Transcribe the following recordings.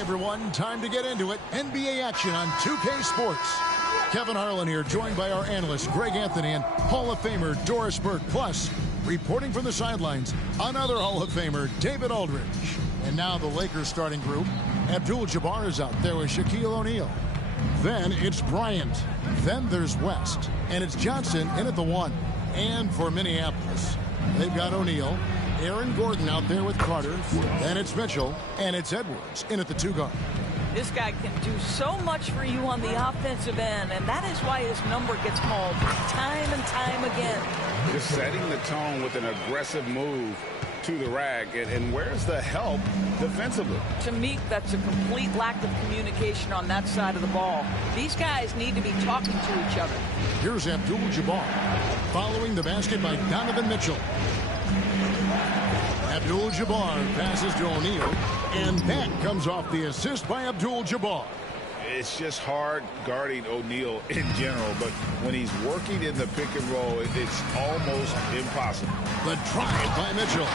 everyone, time to get into it. NBA action on 2K Sports. Kevin Harlan here, joined by our analysts Greg Anthony and Hall of Famer Doris Burke. Plus, reporting from the sidelines, another Hall of Famer, David Aldridge. And now the Lakers starting group. Abdul-Jabbar is out there with Shaquille O'Neal. Then it's Bryant. Then there's West. And it's Johnson in at the 1. And for Minneapolis, they've got O'Neal. Aaron Gordon out there with Carter. Then it's Mitchell. And it's Edwards in at the 2 guard. This guy can do so much for you on the offensive end, and that is why his number gets called time and time again. Just setting the tone with an aggressive move to the rack. And where's the help defensively? To me, that's a complete lack of communication on that side of the ball. These guys need to be talking to each other. Here's Abdul-Jabbar following the basket by Donovan Mitchell. Abdul-Jabbar passes to O'Neal, and that comes off the assist by Abdul-Jabbar. It's just hard guarding O'Neal in general, but when he's working in the pick and roll, it's almost impossible. The drive by Mitchell.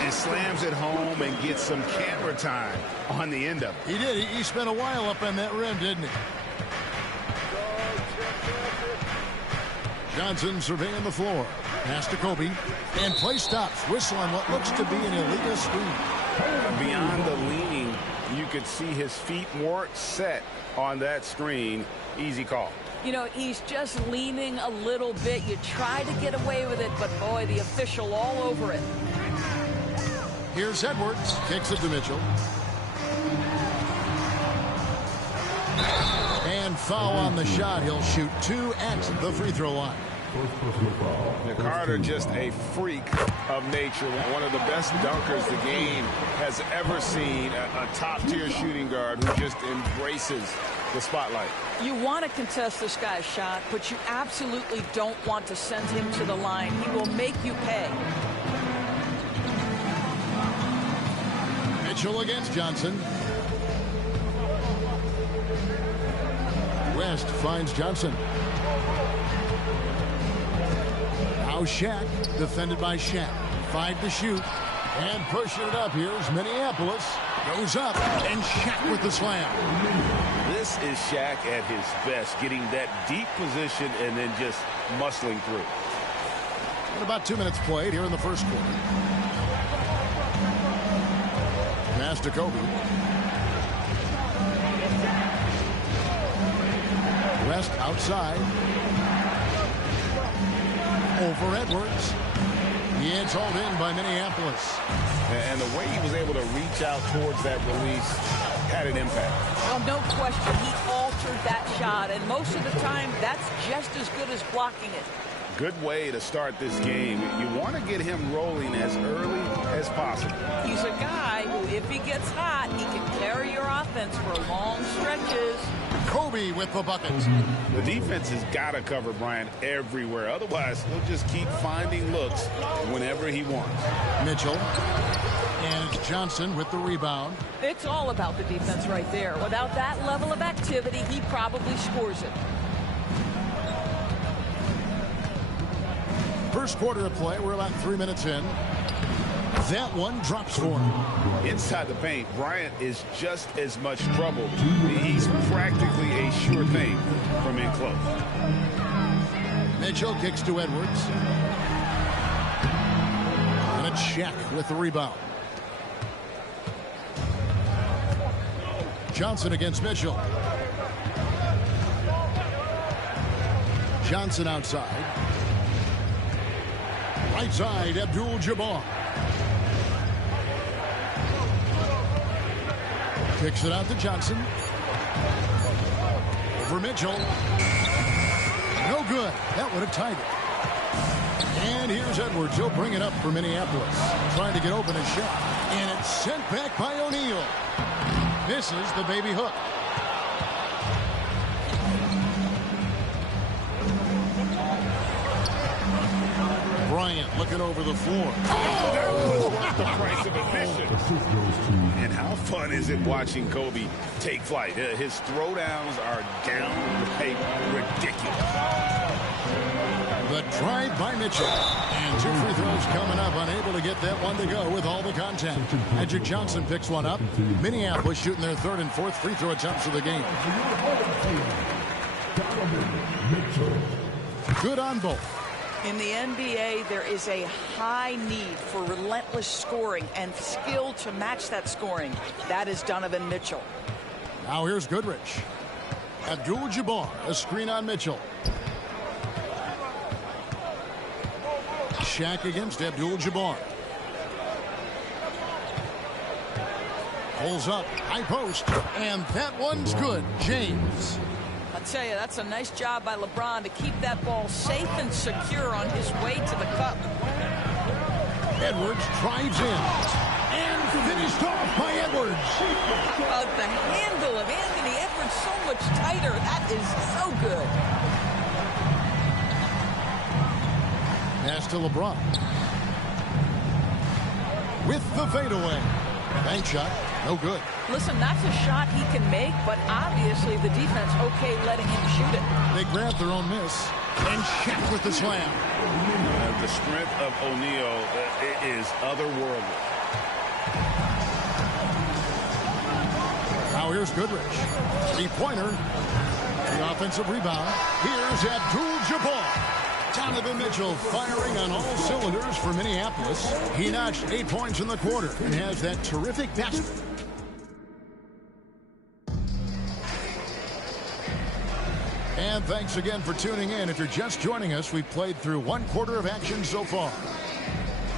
And slams it home and gets some camera time on the end of it. He did. He spent a while up on that rim, didn't he? Johnson surveying the floor. Pass to Kobe. And play stops. Whistle on what looks to be an illegal screen. Beyond the leaning, you could see his feet weren't set on that screen. Easy call. You know, he's just leaning a little bit. You try to get away with it, but boy, the official all over it. Here's Edwards. Kicks it to Mitchell. And foul on the shot. He'll shoot 2 at the free throw line. Carter, just a freak of nature. One of the best dunkers the game has ever seen. A top-tier shooting guard who just embraces the spotlight. You want to contest this guy's shot, but you absolutely don't want to send him to the line. He will make you pay. Mitchell against Johnson. West finds Johnson. Now Shaq, defended by Shaq. 5 to shoot. And pushing it up. Here's Minneapolis. Goes up. And Shaq with the slam. This is Shaq at his best, getting that deep position and then just muscling through. And about 2 minutes played here in the first quarter. Pass to Kobe. West outside. Over Edwards. It's hauled in by Minneapolis. And the way he was able to reach out towards that release had an impact. Well, no question, he altered that shot, and most of the time, that's just as good as blocking it. Good way to start this game. You want to get him rolling as early as possible. He's a guy who, if he gets hot, he can carry your offense for long stretches. Kobe with the bucket. The defense has got to cover Bryant everywhere. Otherwise, he'll just keep finding looks whenever he wants. Mitchell. And it's Johnson with the rebound. It's all about the defense right there. Without that level of activity, he probably scores it. First quarter of play. We're about 3 minutes in. That one drops for him. Inside the paint, Bryant is just as much trouble. He's practically a sure thing from in close. Mitchell kicks to Edwards. And it's Shaq with the rebound. Johnson against Mitchell. Johnson outside. Right side, Abdul-Jabbar. Kicks it out to Johnson. Over Mitchell. No good. That would have tied it. And here's Edwards. He'll bring it up for Minneapolis. Trying to get open a shot. And it's sent back by O'Neal. Misses the baby hook. Bryant looking over the floor. Oh, that was worth the price of admission. And how fun is it watching Kobe take flight? His throwdowns are downright ridiculous. The Drive by Mitchell. And 2 free throws coming up. Unable to get that one to go with all the contact. Magic Johnson picks one up. Minneapolis shooting their 3rd and 4th free throw attempts of the game. Good on both. In the NBA, there is a high need for relentless scoring and skill to match that scoring. That is Donovan Mitchell. Now here's Goodrich. Abdul-Jabbar, a screen on Mitchell. Shaq against Abdul-Jabbar. Pulls up, high post, and that one's good. James. I'll tell you, that's a nice job by LeBron to keep that ball safe and secure on his way to the cup. Edwards drives in. And finished off by Edwards. The handle of Anthony Edwards so much tighter. That is so good. Pass to LeBron. With the fadeaway. Bank shot, no good. Listen, that's a shot he can make, but obviously the defense okay letting him shoot it. They grant their own miss. And Shaq with the slam. The strength of O'Neal is otherworldly. Now here's Goodrich. 3-pointer. The offensive rebound. Here's Abdul-Jabbar. Donovan Mitchell firing on all cylinders for Minneapolis. He notched 8 points in the quarter and has that terrific basket. And thanks again for tuning in. If you're just joining us, we've played through 1 quarter of action so far.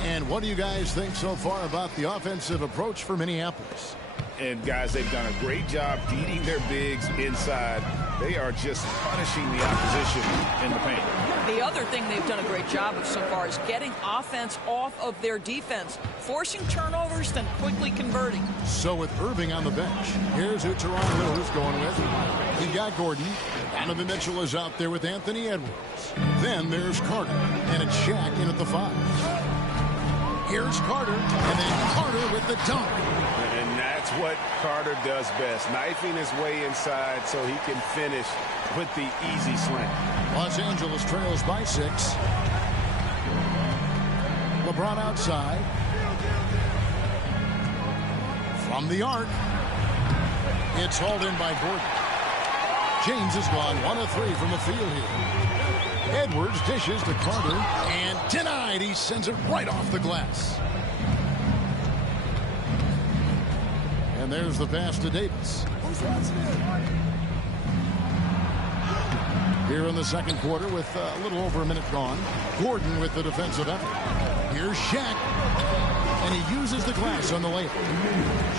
And what do you guys think so far about the offensive approach for Minneapolis? And guys, they've done a great job beating their bigs inside. They are just punishing the opposition in the paint. The other thing they've done a great job of so far is getting offense off of their defense, forcing turnovers, then quickly converting. So with Irving on the bench, here's who Toronto is going with. He got Gordon. Donovan Mitchell is out there with Anthony Edwards. Then there's Carter, and it's Shaq in at the 5. Here's Carter, and then Carter with the dunk. And that's what Carter does best, knifing his way inside so he can finish with the easy slam. Los Angeles trails by 6. LeBron outside. From the arc. It's hauled in by Gordon. James has gone 1 of 3 from the field here. Edwards dishes to Carter and denied. He sends it right off the glass. And there's the pass to Davis. Here in the second quarter with a little over a minute gone. Gordon with the defensive effort. Here's Shaq. And he uses the glass on the layup.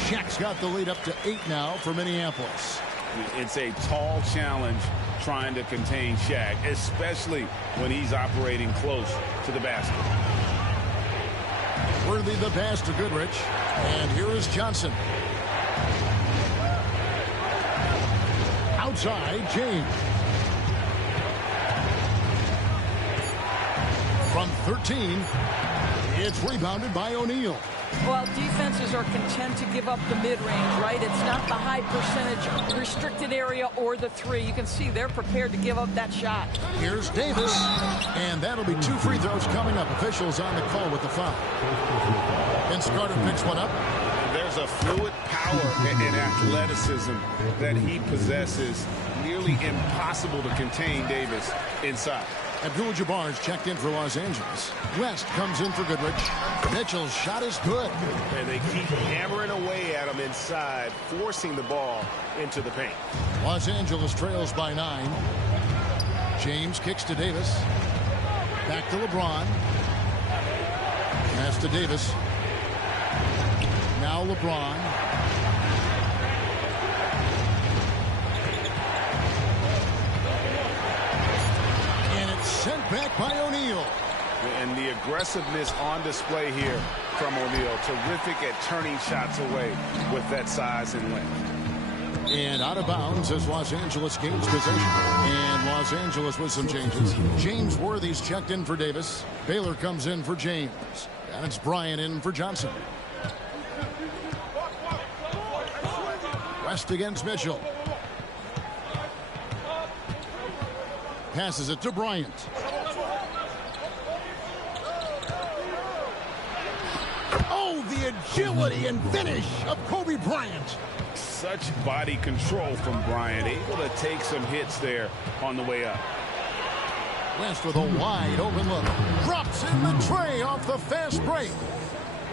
Shaq's got the lead up to 8 now for Minneapolis. It's a tall challenge trying to contain Shaq, especially when he's operating close to the basket. Worthy the pass to Goodrich. And here is Johnson. Outside, James. From 13, it's rebounded by O'Neal. Well, defenses are content to give up the mid-range, right? It's not the high percentage restricted area or the 3. You can see they're prepared to give up that shot. Here's Davis, and that'll be 2 free throws coming up. Officials on the call with the foul. Vince Carter picks one up. There's a fluid power and athleticism that he possesses. Nearly impossible to contain Davis inside. Abdul-Jabbar's checked in for Los Angeles. West comes in for Goodrich. Mitchell's shot is good. And they keep hammering away at him inside, forcing the ball into the paint. Los Angeles trails by 9. James kicks to Davis. Back to LeBron. Pass to Davis. Now LeBron. Sent back by O'Neal. And the aggressiveness on display here from O'Neal. Terrific at turning shots away with that size and length. And out of bounds as Los Angeles gains possession. And Los Angeles with some changes. James Worthy's checked in for Davis. Baylor comes in for James. And it's Bryant in for Johnson. West against Mitchell. Passes it to Bryant. Oh, the agility and finish of Kobe Bryant. Such body control from Bryant, able to take some hits there on the way up. West with a wide open look. Drops in the tray off the fast break.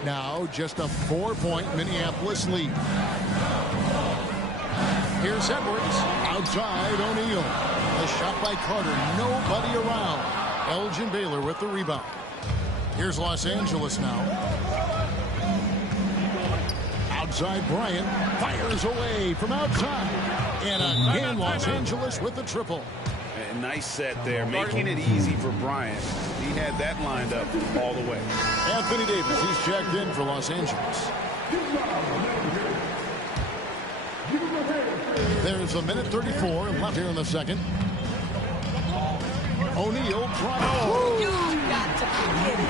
Now just a 4-point Minneapolis lead. Here's Edwards. Outside O'Neal. A shot by Carter. Nobody around. Elgin Baylor with the rebound. Here's Los Angeles now. Outside Bryant. Fires away from outside. And again Los Angeles with the triple. A nice set there, making it easy for Bryant. He had that lined up all the way. Anthony Davis, he's checked in for Los Angeles. There's a minute 34 left here in the second. O'Neal trying. You got to be kidding.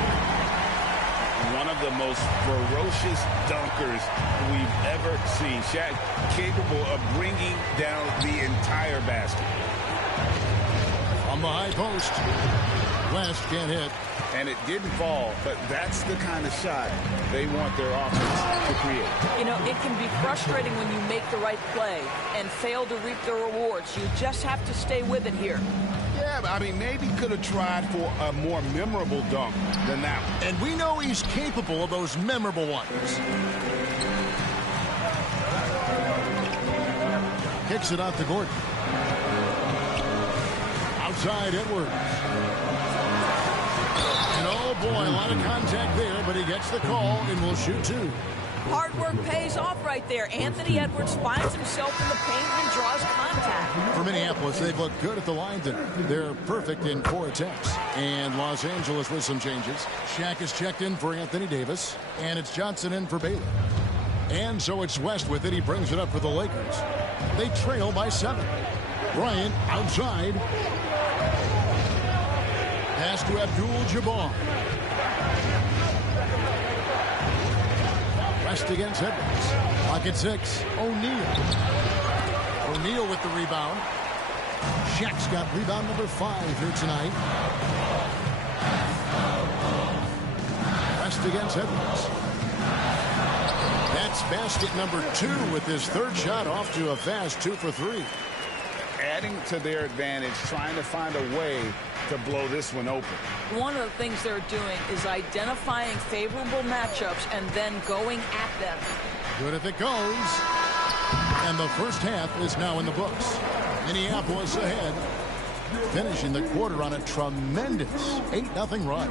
One of the most ferocious dunkers we've ever seen. Shaq capable of bringing down the entire basket. On the high post. West can't hit. And it didn't fall, but that's the kind of shot they want their offense to create. You know, it can be frustrating when you make the right play and fail to reap the rewards. You just have to stay with it here. Yeah, but I mean, maybe could have tried for a more memorable dunk than that one. And we know he's capable of those memorable ones. Kicks it out to Gordon. Outside Edwards. And oh boy, a lot of contact there, but he gets the call and will shoot two. Hard work pays off right there. Anthony Edwards finds himself in the paint and draws contact. For Minneapolis, they've looked good at the line tonight. They're perfect in 4 attempts. And Los Angeles with some changes. Shaq is checked in for Anthony Davis. And it's Johnson in for Baylor. And so it's West with it. He brings it up for the Lakers. They trail by 7. Bryant outside. Pass to Abdul-Jabbar. West against Edwards. Clock at 6. O'Neal. O'Neal with the rebound. Shaq's got rebound number 5 here tonight. West against Edwards. That's basket number 2 with his third shot off to a fast 2 for 3. Adding to their advantage, trying to find a way to blow this one open. One of the things they're doing is identifying favorable matchups and then going at them. Good if it goes. And the first half is now in the books. Minneapolis ahead. Finishing the quarter on a tremendous 8-0 run.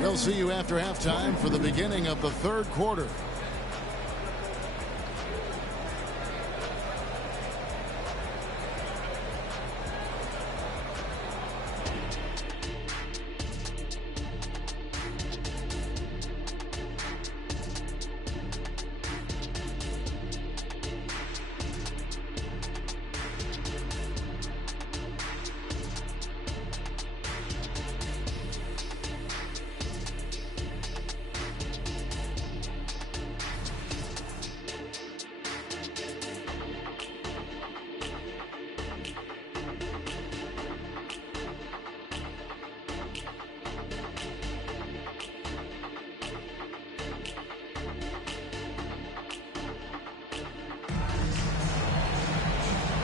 We'll see you after halftime for the beginning of the third quarter.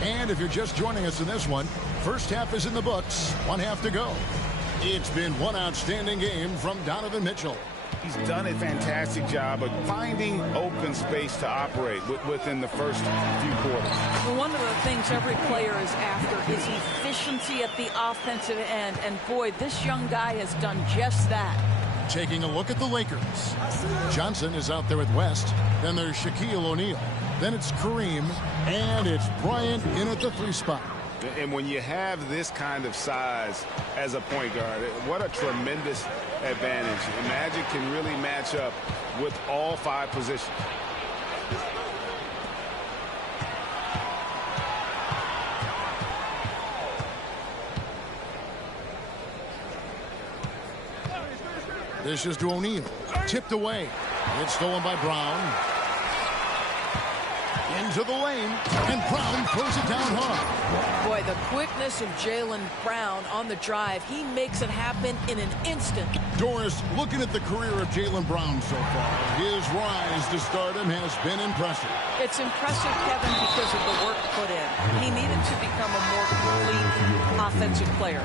And if you're just joining us in this one, first half is in the books. 1 half to go. It's been one outstanding game from Donovan Mitchell. He's done a fantastic job of finding open space to operate within the first few quarters. Well, one of the things every player is after is efficiency at the offensive end. And boy, this young guy has done just that. Taking a look at the Lakers. Johnson is out there with West. Then there's Shaquille O'Neal. Then it's Kareem. And it's Bryant in at the 3 spot. And when you have this kind of size as a point guard, what a tremendous advantage. Magic can really match up with all 5 positions. This is to O'Neal. Tipped away. It's stolen by Brown. Into the lane, and Brown throws it down hard. Boy, the quickness of Jaylen Brown on the drive, he makes it happen in an instant. Doris, looking at the career of Jaylen Brown so far, his rise to stardom has been impressive. It's impressive, Kevin, because of the work put in. He needed to become a more complete offensive player.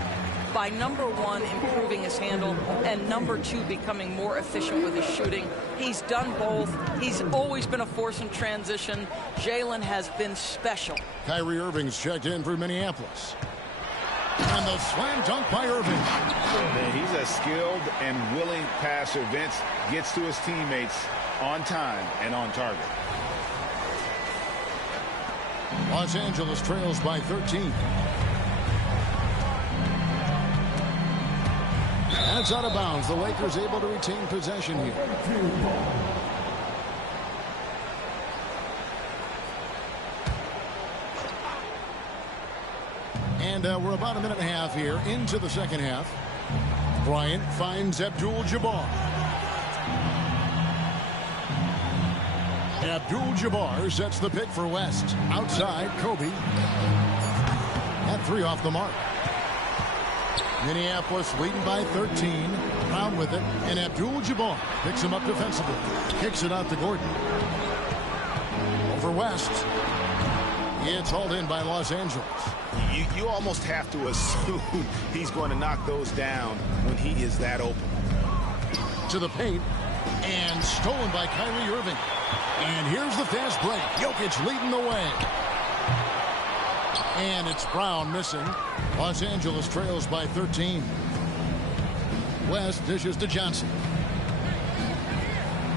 By number one, improving his handle, and number two, becoming more efficient with his shooting. He's done both. He's always been a force in transition. Jaylen has been special. Kyrie Irving's checked in for Minneapolis. And the slam dunk by Irving. Man, he's a skilled and willing passer. Vince gets to his teammates on time and on target. Los Angeles trails by 13. That's out of bounds. The Lakers able to retain possession here. And we're about a minute and a half here into the second half. Bryant finds Abdul-Jabbar. Abdul-Jabbar sets the pick for West. Outside, Kobe. That three off the mark. Minneapolis leading by 13. Brown with it. And Abdul-Jabbar picks him up defensively. Kicks it out to Gordon. Over West. It's hauled in by Los Angeles. You almost have to assume he's going to knock those down when he is that open. To the paint. And stolen by Kyrie Irving. And here's the fast break. Jokic leading the way. And it's Brown missing. Los Angeles trails by 13. West dishes to Johnson.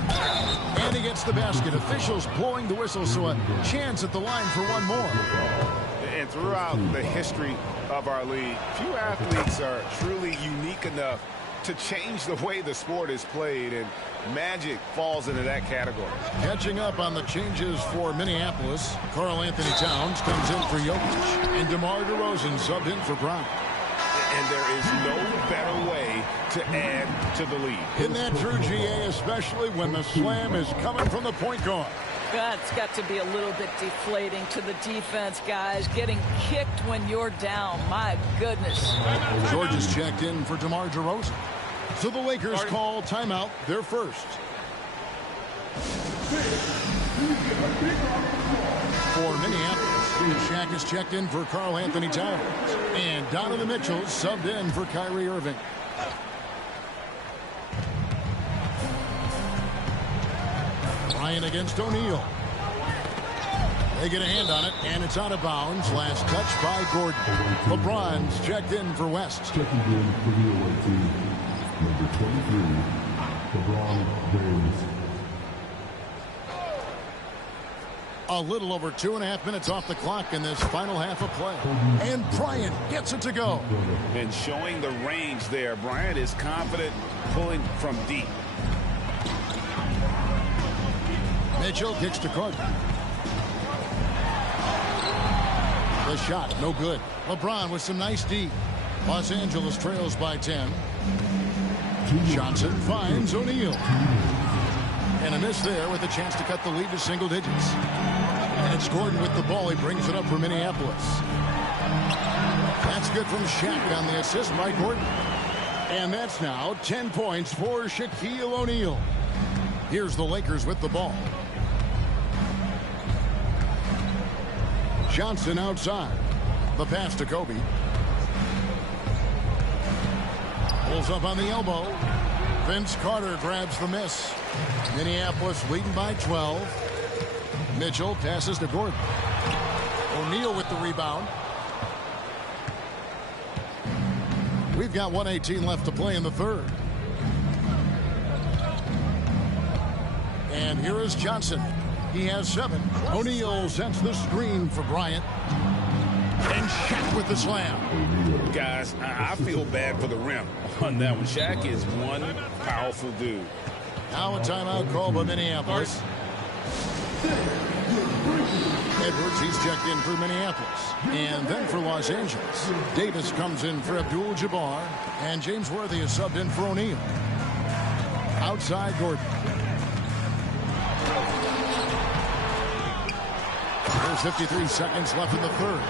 And he gets the basket. Officials blowing the whistle, so a chance at the line for one more. And throughout the history of our league, few athletes are truly unique enough to change the way the sport is played, and Magic falls into that category. Catching up on the changes for Minneapolis, Karl Anthony Towns comes in for Jokic, and DeMar DeRozan subbed in for Brown. And there is no better way to add to the lead. Isn't that true, GA, especially when the slam is coming from the point guard? That's got to be a little bit deflating to the defense, guys. Getting kicked when you're down. My goodness. George is checked in for DeMar DeRozan. So the Lakers call timeout, their first. For Minneapolis, Shaq is checked in for Karl Anthony Towns. And Donovan Mitchell subbed in for Kyrie Irving. Bryant against O'Neal. They get a hand on it, and it's out of bounds. Last touch by Gordon. LeBron's checked in for West. Checking in for the away team, number 23, LeBron James. A little over 2.5 minutes off the clock in this final half of play. And Bryant gets it to go. And showing the range there. Bryant is confident pulling from deep. Mitchell kicks to Carter. The shot, no good. LeBron with some nice D. Los Angeles trails by 10. Johnson finds O'Neal. And a miss there with a chance to cut the lead to single digits. And it's Gordon with the ball. He brings it up for Minneapolis. That's good from Shaq on the assist by Gordon. And that's now 10 points for Shaquille O'Neal. Here's the Lakers with the ball. Johnson outside. The pass to Kobe. Pulls up on the elbow. Vince Carter grabs the miss. Minneapolis leading by 12. Mitchell passes to Gordon. O'Neal with the rebound. We've got 1:18 left to play in the third. And here is Johnson. He has 7. O'Neal sends the screen for Bryant. And Shaq with the slam. Guys, I feel bad for the rim on that one. Shaq is one powerful dude. Now a timeout called by Minneapolis. Edwards, he's checked in for Minneapolis. And then for Los Angeles, Davis comes in for Abdul-Jabbar. And James Worthy is subbed in for O'Neal. Outside Gordon. There's 53 seconds left in the third.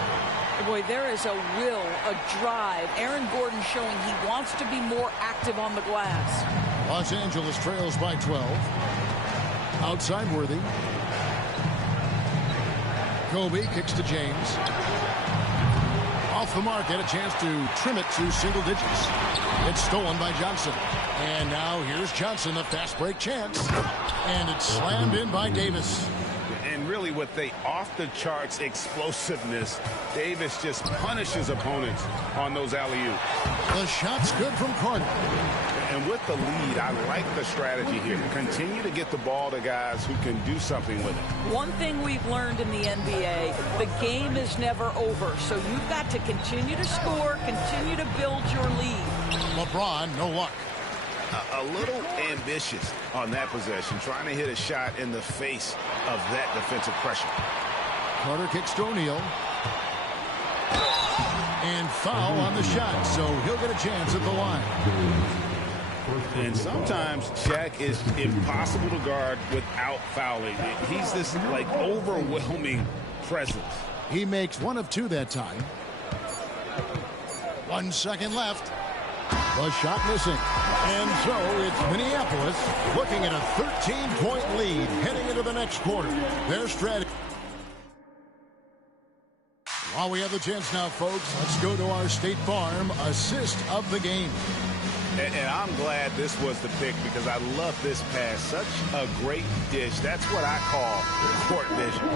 Boy, there is a will, a drive. Aaron Gordon showing he wants to be more active on the glass. Los Angeles trails by 12. Outside Worthy. Kobe kicks to James. Off the mark, had a chance to trim it to single digits. It's stolen by Johnson. And now here's Johnson, a fast break chance. And it's slammed in by Davis. And really with the off-the-charts explosiveness, Davis just punishes opponents on those alley-oops. The shot's good from Carter. And with the lead, I like the strategy here. Continue to get the ball to guys who can do something with it. One thing we've learned in the NBA, the game is never over. So you've got to continue to score, continue to build your lead. LeBron, no luck. A little ambitious on that possession, trying to hit a shot in the face of that defensive pressure. Carter kicks to O'Neal. And foul on the shot, so he'll get a chance at the line. And sometimes Shaq is impossible to guard without fouling. He's this like overwhelming presence. He makes one of two that time. 1 second left. The shot missing. And so it's Minneapolis looking at a 13-point lead heading into the next quarter. Their strategy. While we have the chance now, folks, let's go to our State Farm assist of the game. And I'm glad this was the pick because I love this pass. Such a great dish. That's what I call court vision.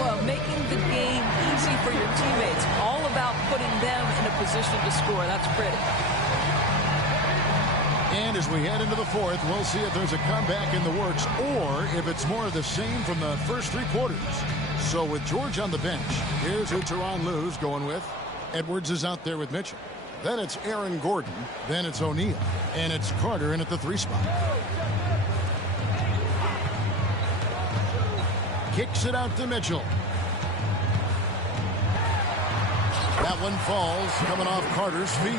Well, making the game easy for your teammates. All about putting them in a position to score. That's pretty. And as we head into the fourth, we'll see if there's a comeback in the works or if it's more of the same from the first three quarters. So with George on the bench, here's who Tyronn Lue's going with. Edwards is out there with Mitchell. Then it's Aaron Gordon. Then it's O'Neal. And it's Carter in at the 3 spot. Kicks it out to Mitchell. That one falls, coming off Carter's feet.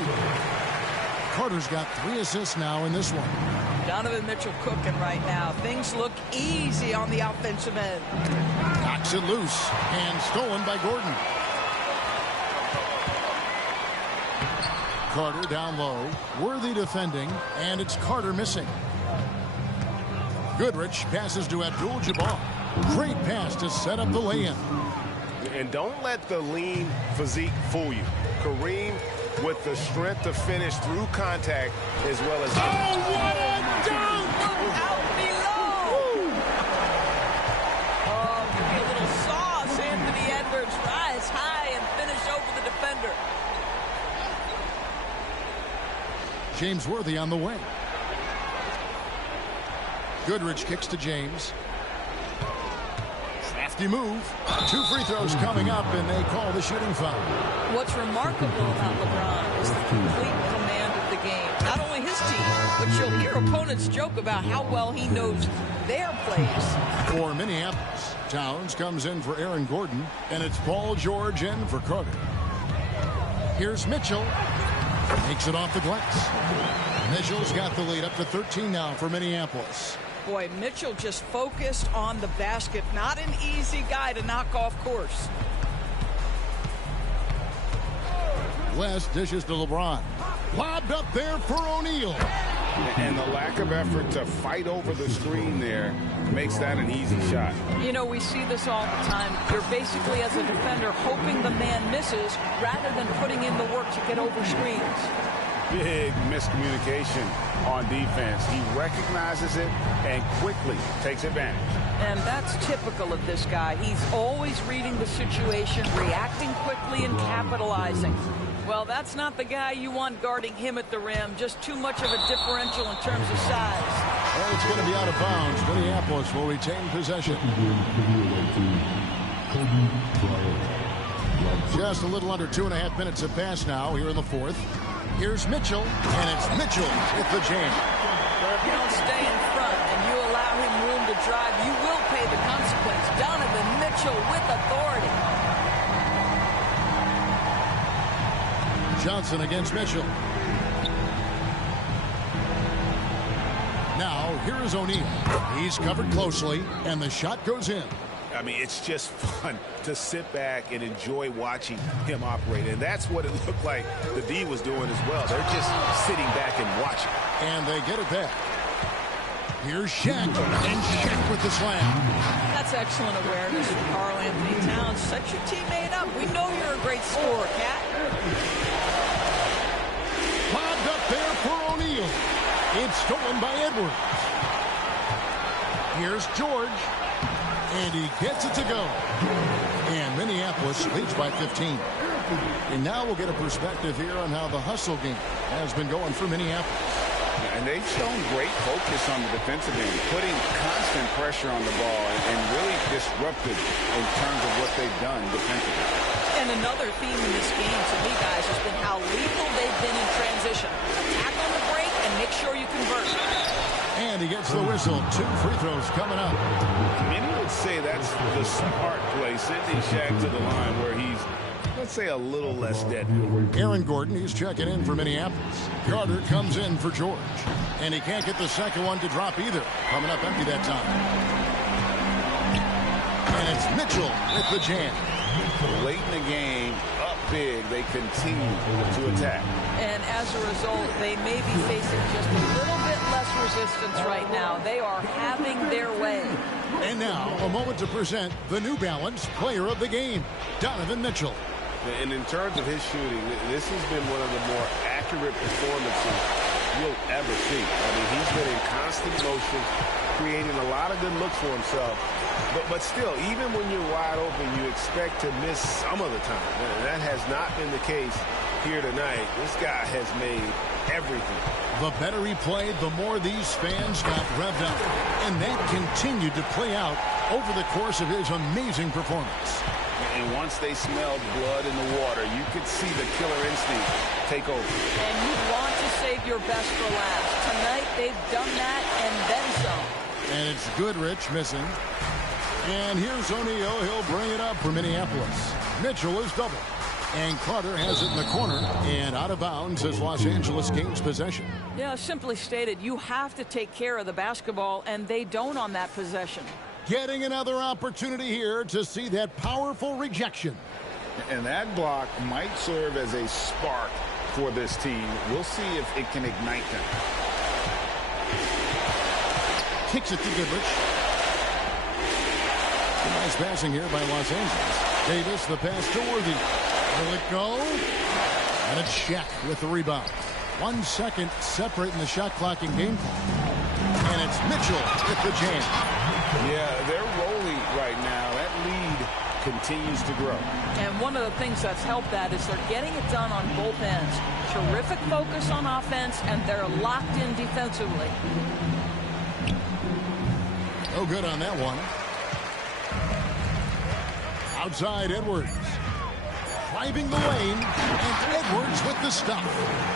Carter's got 3 assists now in this one. Donovan Mitchell cooking right now. Things look easy on the offensive end. Knocks it loose and stolen by Gordon. Carter down low. Worthy defending, and it's Carter missing. Goodrich passes to Abdul-Jabbar. Great pass to set up the lay-in. And don't let the lean physique fool you. Kareem with the strength to finish through contact as well as... Oh, what a dunk! Out below! Oh, give me a little sauce. Anthony Edwards rise high and finish over the defender. James Worthy on the wing. Goodrich kicks to James. Crafty move. 2 free throws coming up, and they call the shooting foul. What's remarkable about LeBron is the complete command of the game. Not only his team, but you'll hear opponents joke about how well he knows their plays. For Minneapolis, Towns comes in for Aaron Gordon, and it's Paul George in for Carter. Here's Mitchell. Takes it off the glass. Mitchell's got the lead up to 13 now for Minneapolis. Boy, Mitchell just focused on the basket. Not an easy guy to knock off course. West dishes to LeBron. Lobbed up there for O'Neal. And the lack of effort to fight over the screen there makes that an easy shot. You know, we see this all the time. You're basically, as a defender, hoping the man misses rather than putting in the work to get over screens. Big miscommunication on defense. He recognizes it and quickly takes advantage. And that's typical of this guy. He's always reading the situation, reacting quickly, and capitalizing. Well, that's not the guy you want guarding him at the rim. Just too much of a differential in terms of size. Well, it's going to be out of bounds. Minneapolis will retain possession. Just a little under 2.5 minutes have passed now here in the fourth. Here's Mitchell, and it's Mitchell with the jam. But if you don't stay in front and you allow him room to drive, you will pay the consequence. Donovan Mitchell with authority. Johnson against Mitchell. Now, here is O'Neal. He's covered closely, and the shot goes in. I mean, it's just fun to sit back and enjoy watching him operate. And that's what it looked like the D was doing as well. They're just sitting back and watching. And they get it back. Here's Shaq, and Shaq with the slam. That's excellent awareness from Karl Anthony Towns. Set your teammate up. We know you're a great scorer, Cat. Lobbed up there for O'Neal. It's stolen by Edwards. Here's George. And he gets it to go. And Minneapolis leads by 15. And now we'll get a perspective here on how the hustle game has been going for Minneapolis. And they've shown great focus on the defensive end, putting constant pressure on the ball and really disrupted in terms of what they've done defensively. And another theme in this game to me, guys, has been how lethal they've been in transition. Attack on the break and make sure you convert. And he gets the whistle. 2 free throws coming up. Many would say that's the smart play, sending Shaq to the line where he's, let's say, a little less deadly. Aaron Gordon, he's checking in for Minneapolis. Carter comes in for George. And he can't get the second one to drop either. Coming up empty that time. And it's Mitchell with the jam. Late in the game, up big, they continue to attack. And as a result, they may be facing just a little bit less resistance right now. They are having their way. And now, a moment to present the New Balance Player of the Game, Donovan Mitchell. And in terms of his shooting, this has been one of the more accurate performances you'll ever see. I mean, he's been in constant motion, creating a lot of good looks for himself. But still, even when you're wide open, you expect to miss some of the time. And that has not been the case here tonight. This guy has made everything. The better he played, the more these fans got revved up. And that continued to play out over the course of his amazing performance. And once they smelled blood in the water, you could see the killer instinct take over. And you want to save your best for last. Tonight, they've done that and then some. And it's Goodrich missing. And here's O'Neal. He'll bring it up for Minneapolis. Mitchell is double. And Carter has it in the corner. And out of bounds as Los Angeles gains possession. Yeah, simply stated, you have to take care of the basketball, and they don't on that possession. Getting another opportunity here to see that powerful rejection. And that block might serve as a spark for this team. We'll see if it can ignite them. Kicks it to Goodrich. Nice passing here by Los Angeles. Davis, the pass to Worthy. Will it go? And it's Shaq with the rebound. 1 second separating the shot clock and game clock. And it's Mitchell with the jam. Yeah, they're rolling right now. That lead continues to grow. And one of the things that's helped that is they're getting it done on both ends. Terrific focus on offense, and they're locked in defensively. No good on that one. Outside Edwards. Driving the lane, and Edwards with the stuff.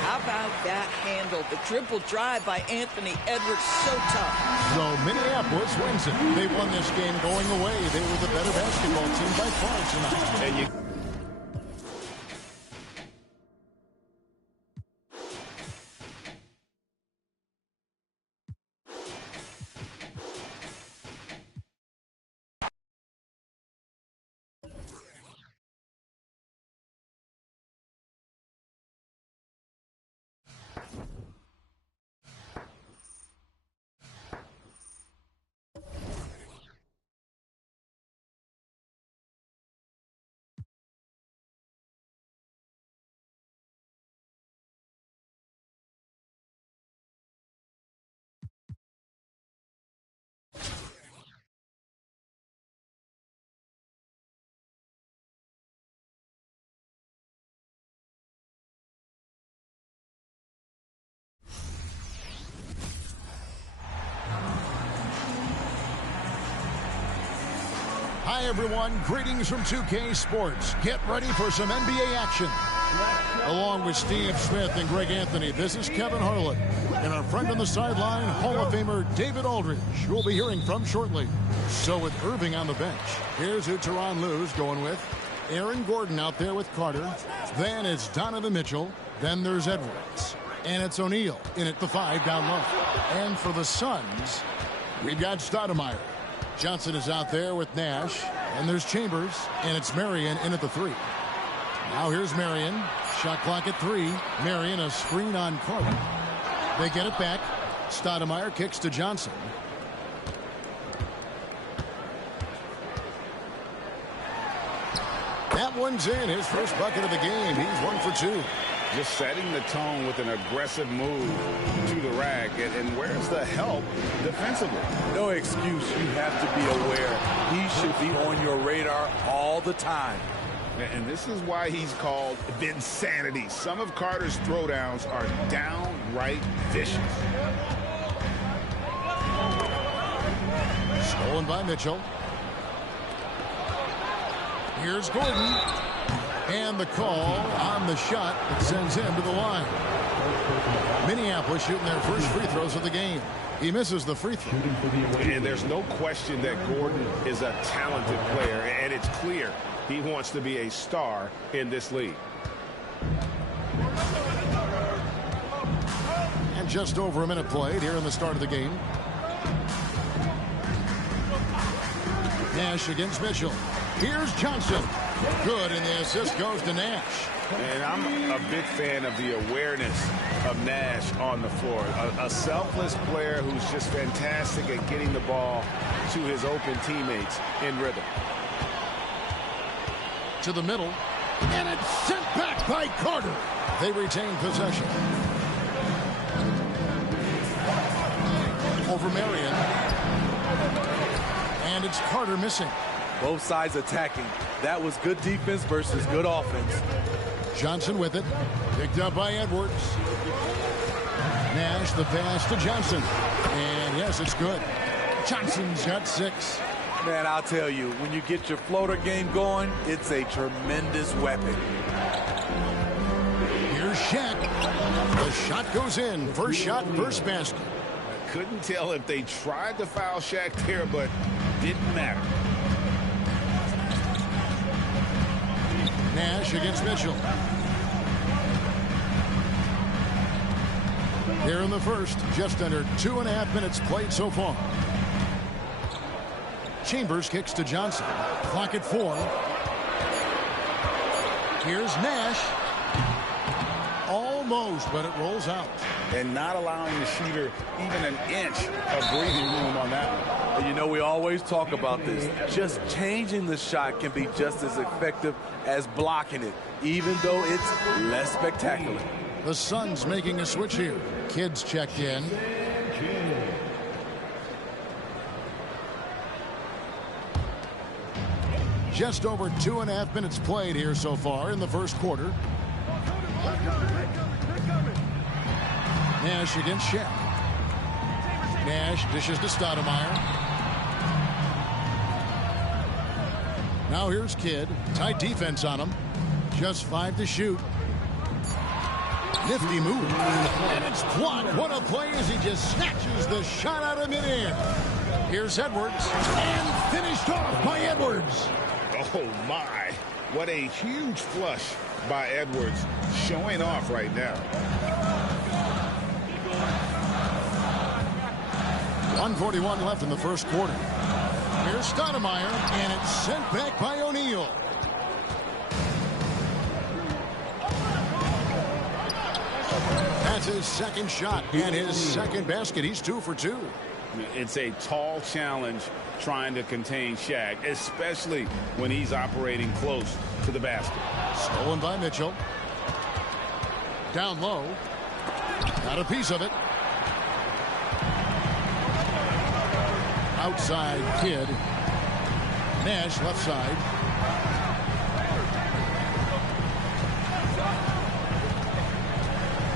How about that handle? The dribble drive by Anthony Edwards, so tough. So Minneapolis wins it. They won this game going away. They were the better basketball team by far tonight. And you Hi, everyone. Greetings from 2K Sports. Get ready for some NBA action. Along with Steve Smith and Greg Anthony, this is Kevin Harlan. And our friend on the sideline, Hall of Famer David Aldridge, who we'll be hearing from shortly. So with Irving on the bench, here's who Tyronn Lue's going with. Aaron Gordon out there with Carter. Then it's Donovan Mitchell. Then there's Edwards. And it's O'Neal in at the 5 down low. And for the Suns, we've got Stoudemire. Johnson is out there with Nash. And there's Chambers. And it's Marion in at the 3. Now here's Marion. Shot clock at 3. Marion a screen on Carter. They get it back. Stoudemire kicks to Johnson. That one's in. His first bucket of the game. He's 1 for 2. Just setting the tone with an aggressive move to the rack. And where's the help defensively? No excuse. You have to be aware. He should be on your radar all the time. And this is why he's called Vinsanity. Some of Carter's throwdowns are downright vicious. Stolen by Mitchell. Here's Gordon. And the call on the shot that sends him to the line. Minneapolis shooting their first free throws of the game. He misses the free throw. And there's no question that Gordon is a talented player, and it's clear he wants to be a star in this league. And just over a minute played here in the start of the game. Nash against Mitchell. Here's Johnson. Good, and the assist goes to Nash. And I'm a big fan of the awareness of Nash on the floor. A selfless player who's just fantastic at getting the ball to his open teammates in rhythm. To the middle, and it's sent back by Carter. They retain possession. Over Marion. And it's Carter missing. Both sides attacking. That was good defense versus good offense. Johnson with it. Picked up by Edwards. Nash the pass to Johnson. And yes, it's good. Johnson's got 6. Man, I'll tell you, when you get your floater game going, it's a tremendous weapon. Here's Shaq. The shot goes in. First shot, first basket. I couldn't tell if they tried to foul Shaq there, but didn't matter. Nash against Mitchell. Here in the first, just under 2.5 minutes played so far. Chambers kicks to Johnson. Clock at 4. Here's Nash. Almost, but it rolls out. And not allowing the shooter even an inch of breathing room on that one. And you know, we always talk about this. Just changing the shot can be just as effective as blocking it, even though it's less spectacular. The Suns making a switch here. Kids checked in. Just over 2.5 minutes played here so far in the first quarter. Nash against Shaq. Nash dishes to Stoudemire. Now here's Kidd. Tight defense on him. Just 5 to shoot. Nifty move. And it's blocked. What a play as he just snatches the shot out of midair. Here's Edwards. And finished off by Edwards. Oh, my. What a huge flush by Edwards, showing off right now. 1:41 left in the first quarter. Here's Stoudemire, and it's sent back by O'Neal. That's his second shot and his second basket. He's 2 for 2. It's a tall challenge trying to contain Shaq, especially when he's operating close to the basket. Stolen by Mitchell. Down low. Got a piece of it. Outside Kidd. Nash left side.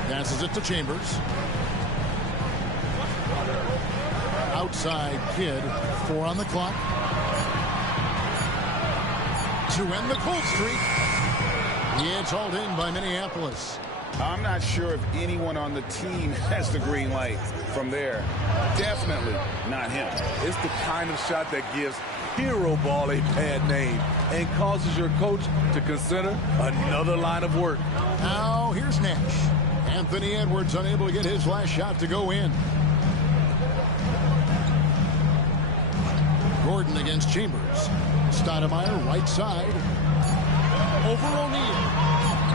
Passes it to Chambers. Outside Kidd. 4 on the clock. To end the cold streak. Yeah, it's hauled in by Minneapolis. I'm not sure if anyone on the team has the green light from there. Definitely not him. It's the kind of shot that gives hero ball a bad name and causes your coach to consider another line of work. Now here's Nash. Anthony Edwards unable to get his last shot to go in. Gordon against Chambers. Stoudemire, right side. Over O'Neal.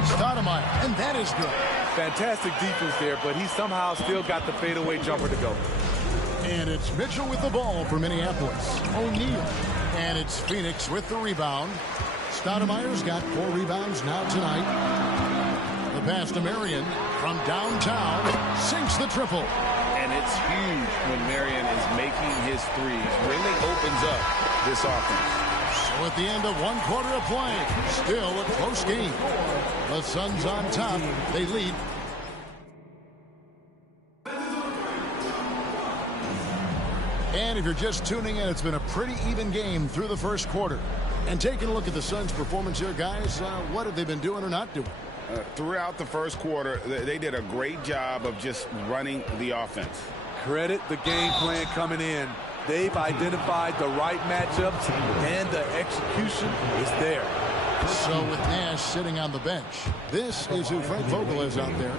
Stoudemire, and that is good. Fantastic defense there, but he somehow still got the fadeaway jumper to go. And it's Mitchell with the ball for Minneapolis. O'Neal. And it's Phoenix with the rebound. Stoudemire's got 4 rebounds now tonight. The pass to Marion from downtown. Sinks the triple. And it's huge when Marion is making his threes. Really opens up this offense. So at the end of 1 quarter of play, still a close game. The Suns on top. They lead. And if you're just tuning in, it's been a pretty even game through the first quarter. And taking a look at the Suns' performance here, guys, what have they been doing or not doing? Throughout the first quarter, they did a great job of just running the offense. Credit the game plan coming in. They've identified the right matchups, and the execution is there. So with Nash sitting on the bench, this is who Frank Vogel is out there.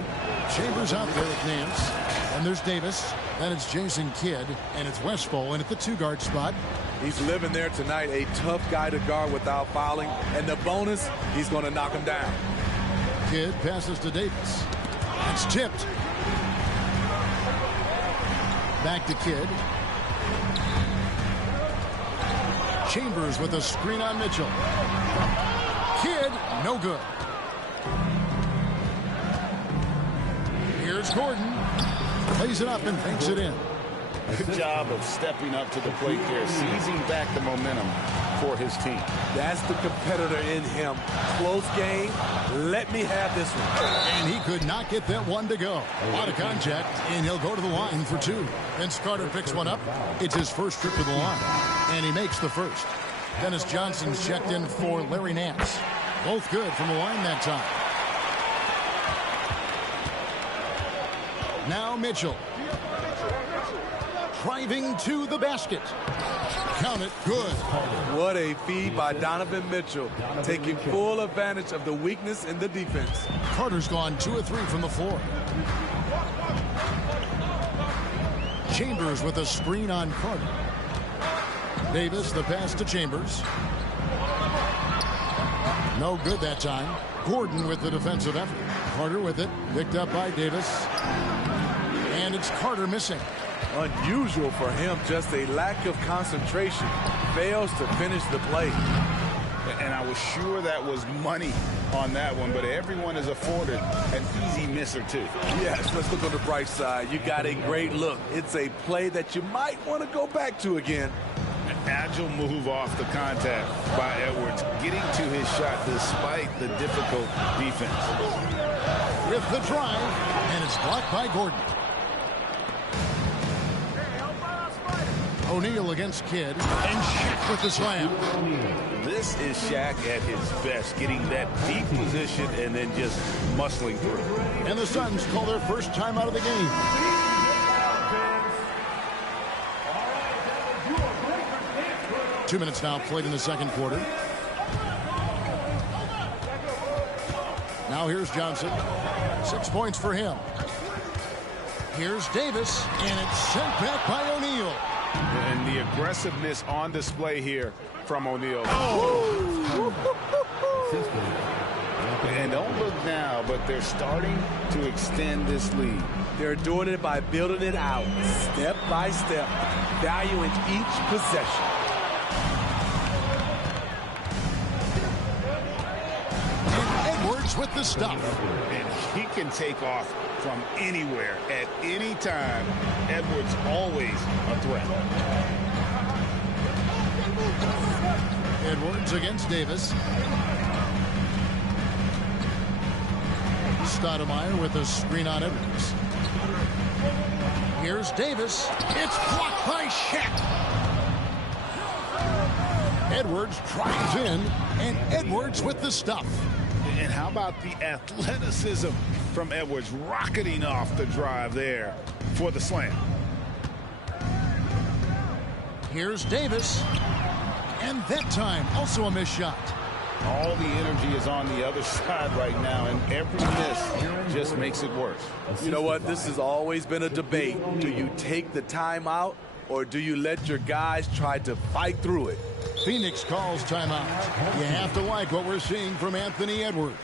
Chambers out there with Nance. And there's Davis. Then it's Jason Kidd. And it's Westphal in at the 2-guard spot. He's living there tonight, a tough guy to guard without fouling. And the bonus, he's going to knock him down. Kidd passes to Davis. It's tipped. Back to Kidd. Chambers with a screen on Mitchell. Kidd, no good. Here's Gordon. Plays it up and banks it in. Good job of stepping up to the plate there, seizing back the momentum for his team. That's the competitor in him. Close game. Let me have this one. And he could not get that one to go. A lot of contact, and he'll go to the line for 2. Vince Carter picks one up. It's his first trip to the line, and he makes the first. Dennis Johnson's checked in for Larry Nance. Both good from the line that time. Now Mitchell. Driving to the basket. Count it, good. What a feed by Donovan Mitchell, taking full advantage of the weakness in the defense. Carter's gone 2 of 3 from the floor. Chambers with a screen on Carter. Davis, the pass to Chambers. No good that time. Gordon with the defensive effort. Carter with it, picked up by Davis. And it's Carter missing. Unusual for him, just a lack of concentration. Fails to finish the play. And I was sure that was money on that one, but everyone is afforded an easy miss or 2. Yes, let's look on the bright side. You got a great look. It's a play that you might want to go back to again. An agile move off the contact by Edwards, getting to his shot despite the difficult defense. With the drive, and it's blocked by Gordon. O'Neal against Kidd, and Shaq with the slam. This is Shaq at his best, getting that deep position and then just muscling through. And the Suns call their first time out of the game. Two minutes now played in the second quarter. Now here's Johnson. 6 points for him. Here's Davis, and it's sent back by O'Neal. And the aggressiveness on display here from O'Neal. And don't look now, but they're starting to extend this lead. They're doing it by building it out, step by step, valuing each possession. And Edwards with the stop. And he can take off from anywhere at any time. Edwards always a threat. Edwards against Davis. Stoudemire with a screen on Edwards. Here's Davis. It's blocked by Shaq. Edwards drives in, and Edwards with the stuff. And how about the athleticism from Edwards, rocketing off the drive there for the slam. Here's Davis. And that time, also a missed shot. All the energy is on the other side right now, and every miss just makes it worse. You know what? This has always been a debate. Do you take the timeout or do you let your guys try to fight through it? Phoenix calls timeout. You have to like what we're seeing from Anthony Edwards.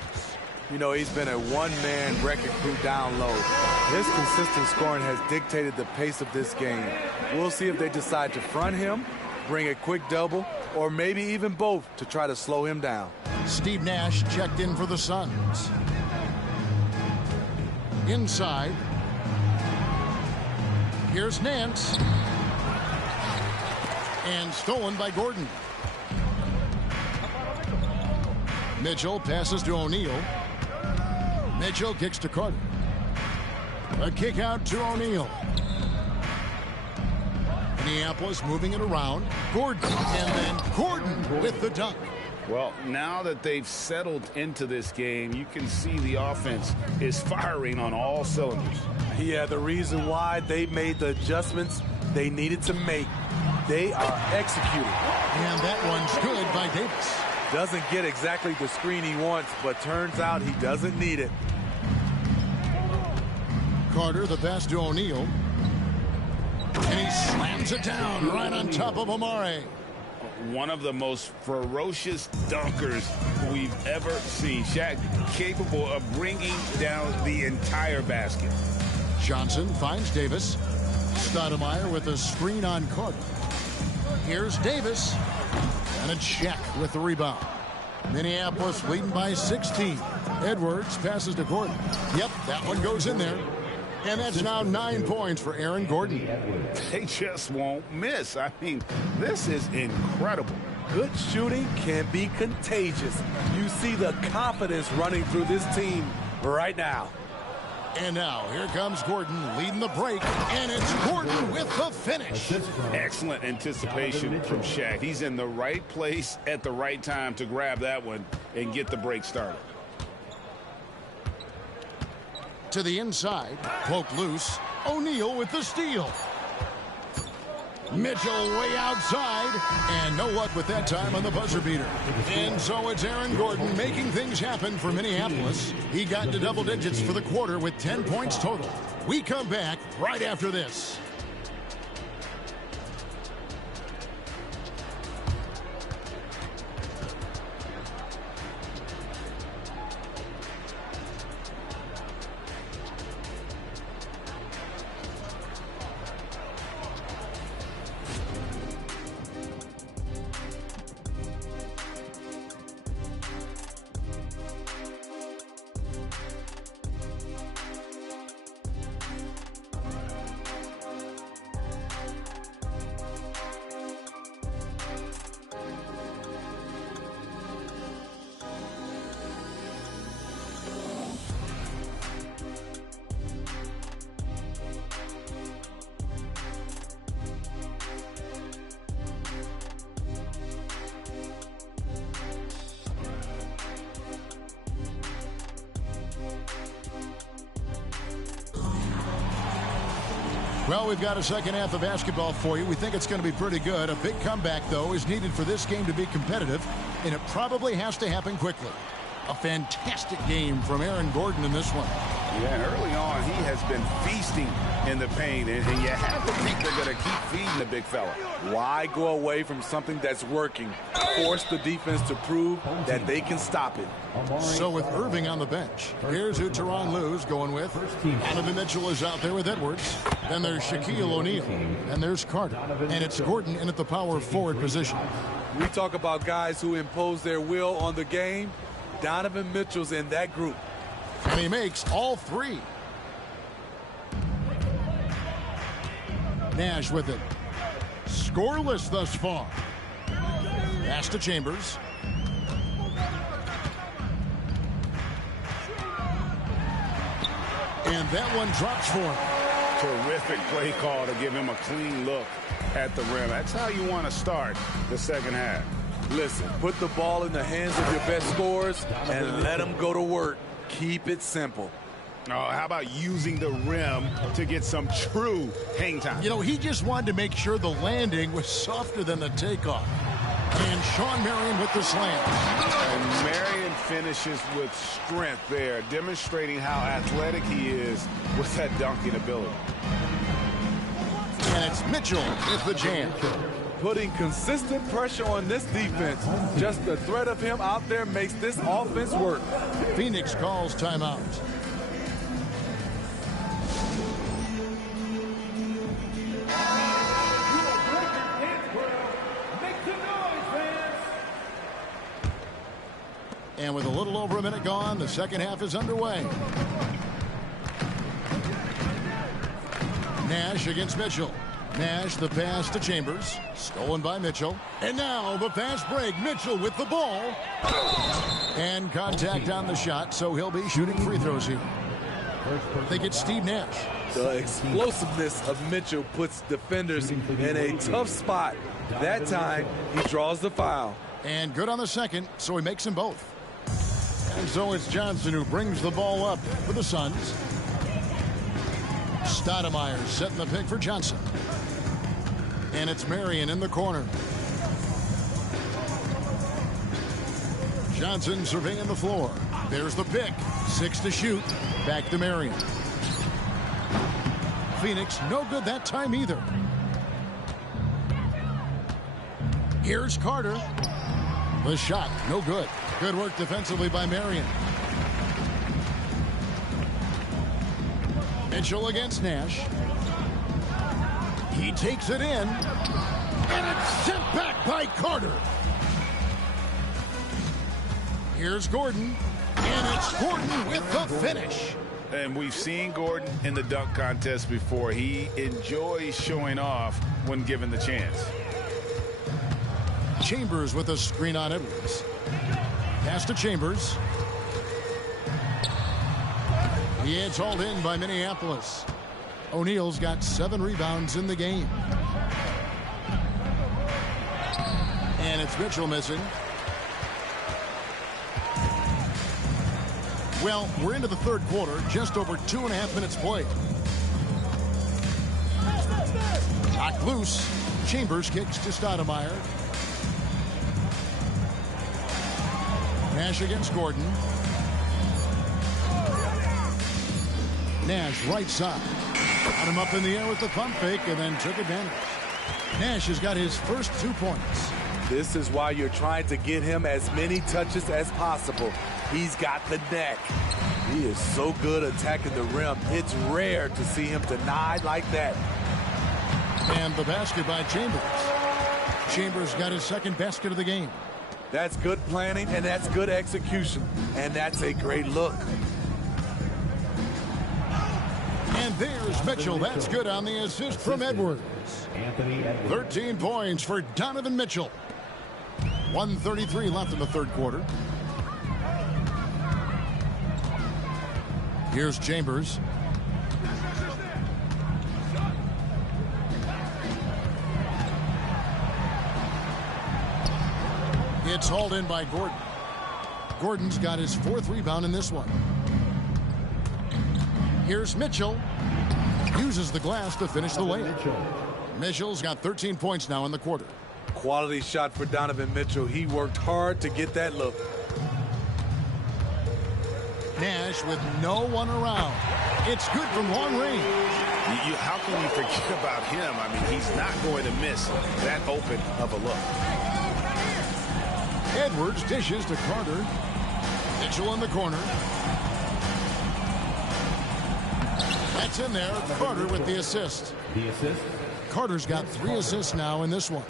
You know, he's been a one-man wrecking crew down low. His consistent scoring has dictated the pace of this game. We'll see if they decide to front him, bring a quick double, or maybe even both to try to slow him down. Steve Nash checked in for the Suns. Inside. Here's Nance. And stolen by Gordon. Mitchell passes to O'Neal. Mitchell kicks to Carter. A kick out to O'Neal. Minneapolis moving it around. Gordon, and then Gordon with the dunk. Well, now that they've settled into this game, you can see the offense is firing on all cylinders. Yeah, the reason why they made the adjustments they needed to make. They are executing. And that one's good by Davis. Doesn't get exactly the screen he wants, but turns out he doesn't need it. Carter, the pass to O'Neal. And he slams it down right on top of Amare. One of the most ferocious dunkers we've ever seen. Shaq capable of bringing down the entire basket. Johnson finds Davis. Stoudemire with a screen on Carter. Here's Davis. And it's Shaq with the rebound. Minneapolis leading by 16. Edwards passes to Gordon. Yep, that one goes in there. And that's now 9 points for Aaron Gordon. They just won't miss. I mean, this is incredible. Good shooting can be contagious. You see the confidence running through this team right now. And now, here comes Gordon leading the break, and it's Gordon with the finish. Excellent anticipation from Shaq. He's in the right place at the right time to grab that one and get the break started. To the inside, poked loose. O'Neal with the steal. Mitchell way outside, and no luck with that time on the buzzer beater. And so it's Aaron Gordon making things happen for Minneapolis. He got into double digits for the quarter with 10 points total. We come back right after this. Well, we've got a second half of basketball for you. We think it's going to be pretty good. A big comeback, though, is needed for this game to be competitive, and it probably has to happen quickly. A fantastic game from Aaron Gordon in this one. Yeah, and early on, he has been feasting in the paint, and you have to think they're going to keep feeding the big fella. Why go away from something that's working? Force the defense to prove that they can stop it. So with Irving on the bench, here's who Tyronn Lue's going with. Donovan Mitchell is out there with Edwards. Then there's Shaquille O'Neal. And there's Carter. And it's Gordon in at the power forward position. We talk about guys who impose their will on the game. Donovan Mitchell's in that group. And he makes all three. Nash with it. Scoreless thus far. Pass to Chambers. And that one drops for him. Terrific play call to give him a clean look at the rim. That's how you want to start the second half. Listen, put the ball in the hands of your best scorers and let them go to work. Keep it simple. Oh, how about using the rim to get some true hang time? You know, he just wanted to make sure the landing was softer than the takeoff. And Sean Marion with the slam. And Marion finishes with strength there, demonstrating how athletic he is with that dunking ability. And it's Mitchell with the jam. Putting consistent pressure on this defense. Just the threat of him out there makes this offense work. Phoenix calls timeout. And with a little over a minute gone, the second half is underway. Nash against Mitchell. Nash, the pass to Chambers. Stolen by Mitchell. And now the fast break. Mitchell with the ball. And contact on the shot, so he'll be shooting free throws here. I think it's Steve Nash. The explosiveness of Mitchell puts defenders in a tough spot. That time, he draws the foul. And good on the second, so he makes them both. And so it's Johnson who brings the ball up for the Suns. Stoudemire setting the pick for Johnson. And it's Marion in the corner. Johnson surveying the floor. There's the pick. 6 to shoot. Back to Marion. Phoenix no good that time either. Here's Carter. The shot no good. Good work defensively by Marion. Mitchell against Nash. He takes it in. And it's sent back by Carter. Here's Gordon. And it's Gordon with the finish. And we've seen Gordon in the dunk contest before. He enjoys showing off when given the chance. Chambers with a screen on Edwards. Pass to Chambers. It's hauled in by Minneapolis. O'Neal's got 7 rebounds in the game. And it's Mitchell missing. Well, we're into the third quarter, just over 2.5 minutes played. Knocked loose. Chambers kicks to Stoudemire. Nash against Gordon. Nash right side. Got him up in the air with the pump fake and then took advantage. Nash has got his first 2 points. This is why you're trying to get him as many touches as possible. He's got the neck. He is so good attacking the rim. It's rare to see him denied like that. And the basket by Chambers. Chambers got his second basket of the game. That's good planning, and that's good execution. And that's a great look. And there's Mitchell. That's good on the assist from Edwards. 13 points for Donovan Mitchell. 1:33 left in the third quarter. Here's Chambers. It's hauled in by Gordon. Gordon's got his 4th rebound in this one. Here's Mitchell. Uses the glass to finish the layup. Mitchell's got 13 points now in the quarter. Quality shot for Donovan Mitchell. He worked hard to get that look. Nash with no one around. It's good from long range. How can you forget about him? I mean, he's not going to miss that open of a look. Edwards dishes to Carter. Mitchell in the corner. That's in there. Carter with the assist. Carter's got 3 assists now in this one.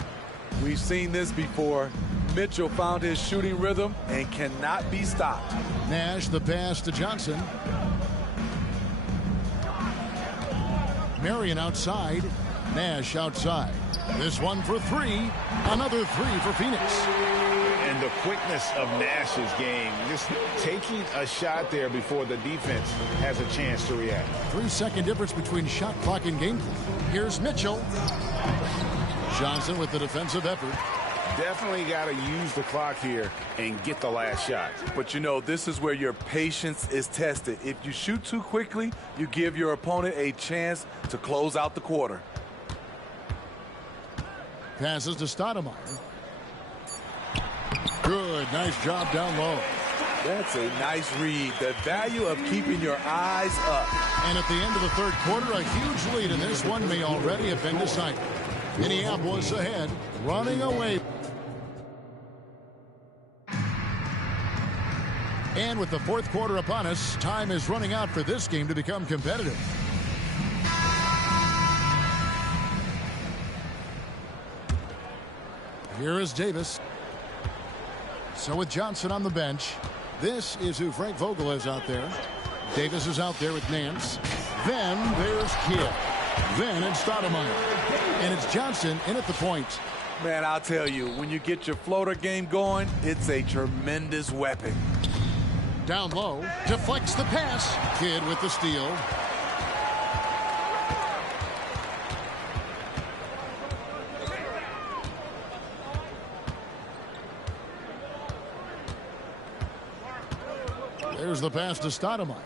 We've seen this before. Mitchell found his shooting rhythm and cannot be stopped. Nash the pass to Johnson. Marion outside. Nash outside. This one for 3. Another 3 for Phoenix. And the quickness of Nash's game, just taking a shot there before the defense has a chance to react. 3-second difference between shot clock and game clock. Here's Mitchell. Johnson with the defensive effort. Definitely got to use the clock here and get the last shot. But you know, this is where your patience is tested. If you shoot too quickly, you give your opponent a chance to close out the quarter. Passes to Stoudemire. Good, nice job down low. That's a nice read. The value of keeping your eyes up. And at the end of the third quarter, a huge lead in this one may already have been decided. Minneapolis ahead, running away. And with the fourth quarter upon us, time is running out for this game to become competitive. Here is Davis. So with Johnson on the bench, this is who Frank Vogel is out there. Davis is out there with Nance. Then there's Kidd. Then it's Stoudemire. And it's Johnson in at the point. Man, I'll tell you, when you get your floater game going, it's a tremendous weapon. Down low, deflects the pass. Kidd with the steal. There's the pass to Stoudemire.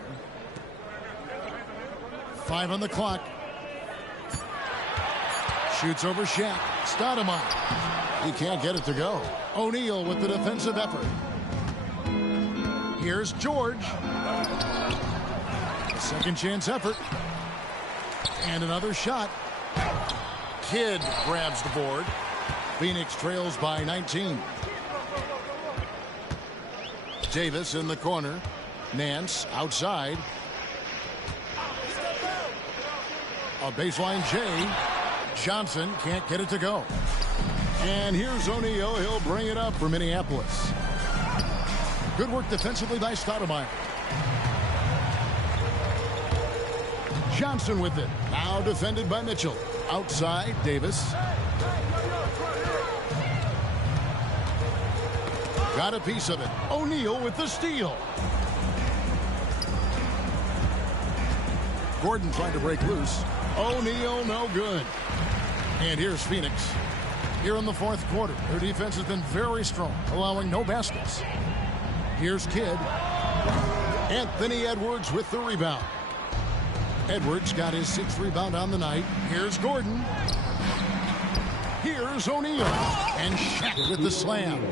5 on the clock. Shoots over Shaq. Stoudemire. He can't get it to go. O'Neal with the defensive effort. Here's George. A second chance effort. And another shot. Kidd grabs the board. Phoenix trails by 19. Davis in the corner. Nance outside. A baseline J. Johnson can't get it to go. And here's O'Neal. He'll bring it up for Minneapolis. Good work defensively by Stoudemire. Johnson with it. Now defended by Mitchell. Outside, Davis. Got a piece of it. O'Neal with the steal. Gordon trying to break loose. O'Neal no good. And here's Phoenix. Here in the fourth quarter, their defense has been very strong, allowing no baskets. Here's Kidd. Anthony Edwards with the rebound. Edwards got his 6th rebound on the night. Here's Gordon. Here's O'Neal. And Shaq with the slam.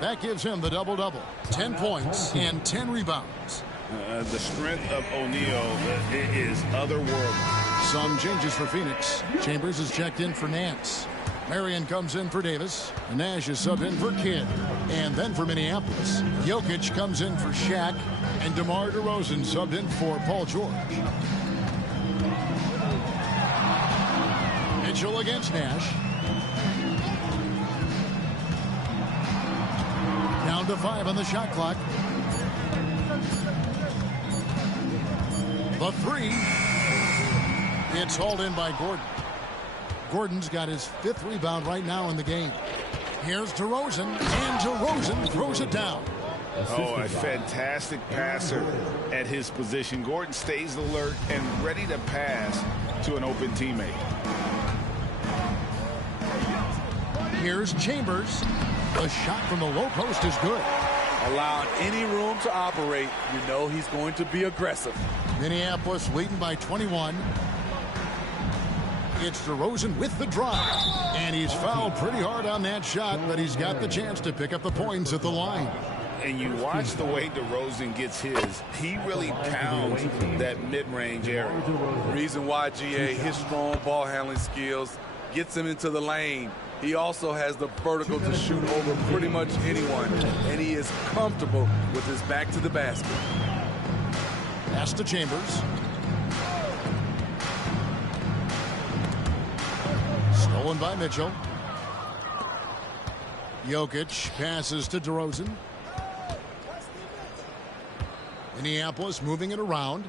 That gives him the double-double. 10 points and 10 rebounds. The strength of O'Neal is otherworldly. Some changes for Phoenix. Chambers is checked in for Nance. Marion comes in for Davis. Nash is subbed in for Kidd. And then for Minneapolis, Jokic comes in for Shaq. And DeMar DeRozan subbed in for Paul George. Mitchell against Nash. Down to 5 on the shot clock. The 3. It's hauled in by Gordon. Gordon's got his 5th rebound right now in the game. Here's DeRozan, and DeRozan throws it down. Oh, a fantastic passer at his position. Gordon stays alert and ready to pass to an open teammate. Here's Chambers. The shot from the low post is good. Allowing any room to operate, you know he's going to be aggressive. Minneapolis leading by 21. It's DeRozan with the drive. And he's fouled pretty hard on that shot, but he's got the chance to pick up the points at the line. And you watch the way DeRozan gets his. He really pounds that mid-range area. Reason why, GA, his strong ball handling skills gets him into the lane. He also has the vertical to shoot over pretty much anyone, and he is comfortable with his back to the basket. Pass to Chambers. Stolen by Mitchell. Jokic passes to DeRozan. Minneapolis moving it around.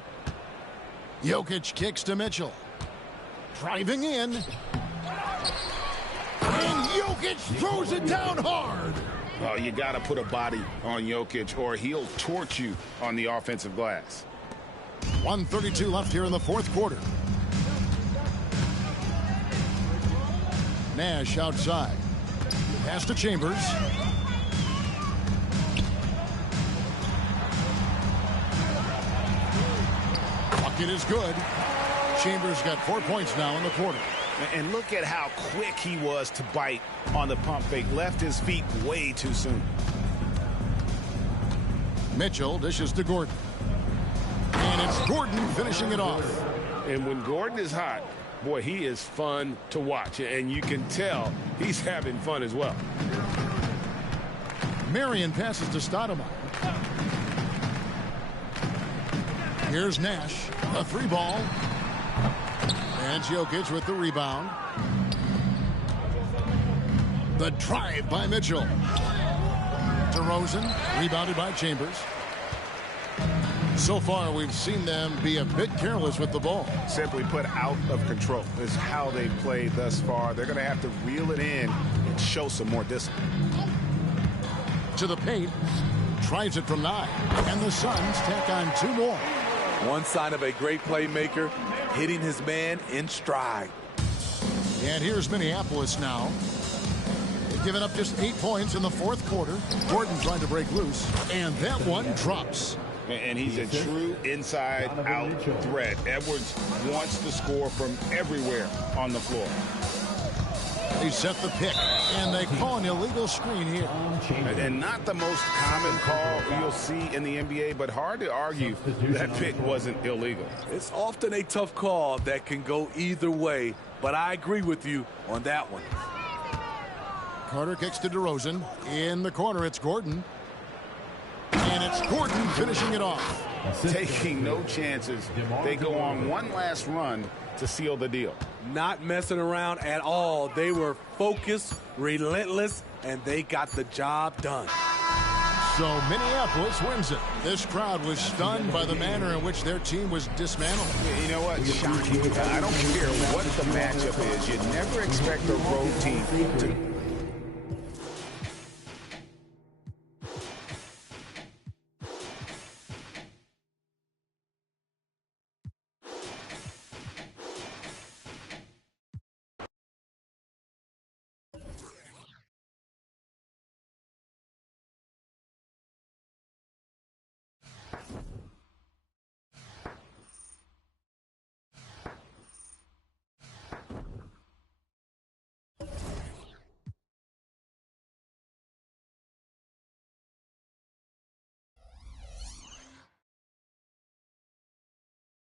Jokic kicks to Mitchell. Driving in. And Jokic throws it down hard. Oh, you got to put a body on Jokic or he'll torch you on the offensive glass. 1:32 left here in the fourth quarter. Nash outside. Pass to Chambers. Bucket is good. Chambers got 4 points now in the quarter. And look at how quick he was to bite on the pump fake. Left his feet way too soon. Mitchell dishes to Gordon. And it's Gordon finishing it off. And when Gordon is hot, boy, he is fun to watch. And you can tell he's having fun as well. Marion passes to Stoudemire. Here's Nash. A 3-ball. And Jokic with the rebound. The drive by Mitchell. DeRozan, rebounded by Chambers. So far, we've seen them be a bit careless with the ball. Simply put, out of control is how they played thus far. They're going to have to reel it in and show some more discipline. To the paint. Tries it from 9. And the Suns tack on 2 more. One sign of a great playmaker, hitting his man in stride. And here's Minneapolis now. They've given up just 8 points in the 4th quarter. Gordon trying to break loose. And that one drops. And he's a true inside-out threat. Edwards wants to score from everywhere on the floor. They set the pick, and they call an illegal screen here. And not the most common call you'll see in the NBA, but hard to argue that pick wasn't illegal. It's often a tough call that can go either way, but I agree with you on that one. Carter kicks to DeRozan. In the corner, it's Gordon. And it's Gordon finishing it off. Taking no chances. They go on one last run to seal the deal. Not messing around at all. They were focused, relentless, and they got the job done. So Minneapolis wins it. This crowd was stunned by the manner in which their team was dismantled. You know what? Shocking. I don't care what the matchup is. You never expect a road team to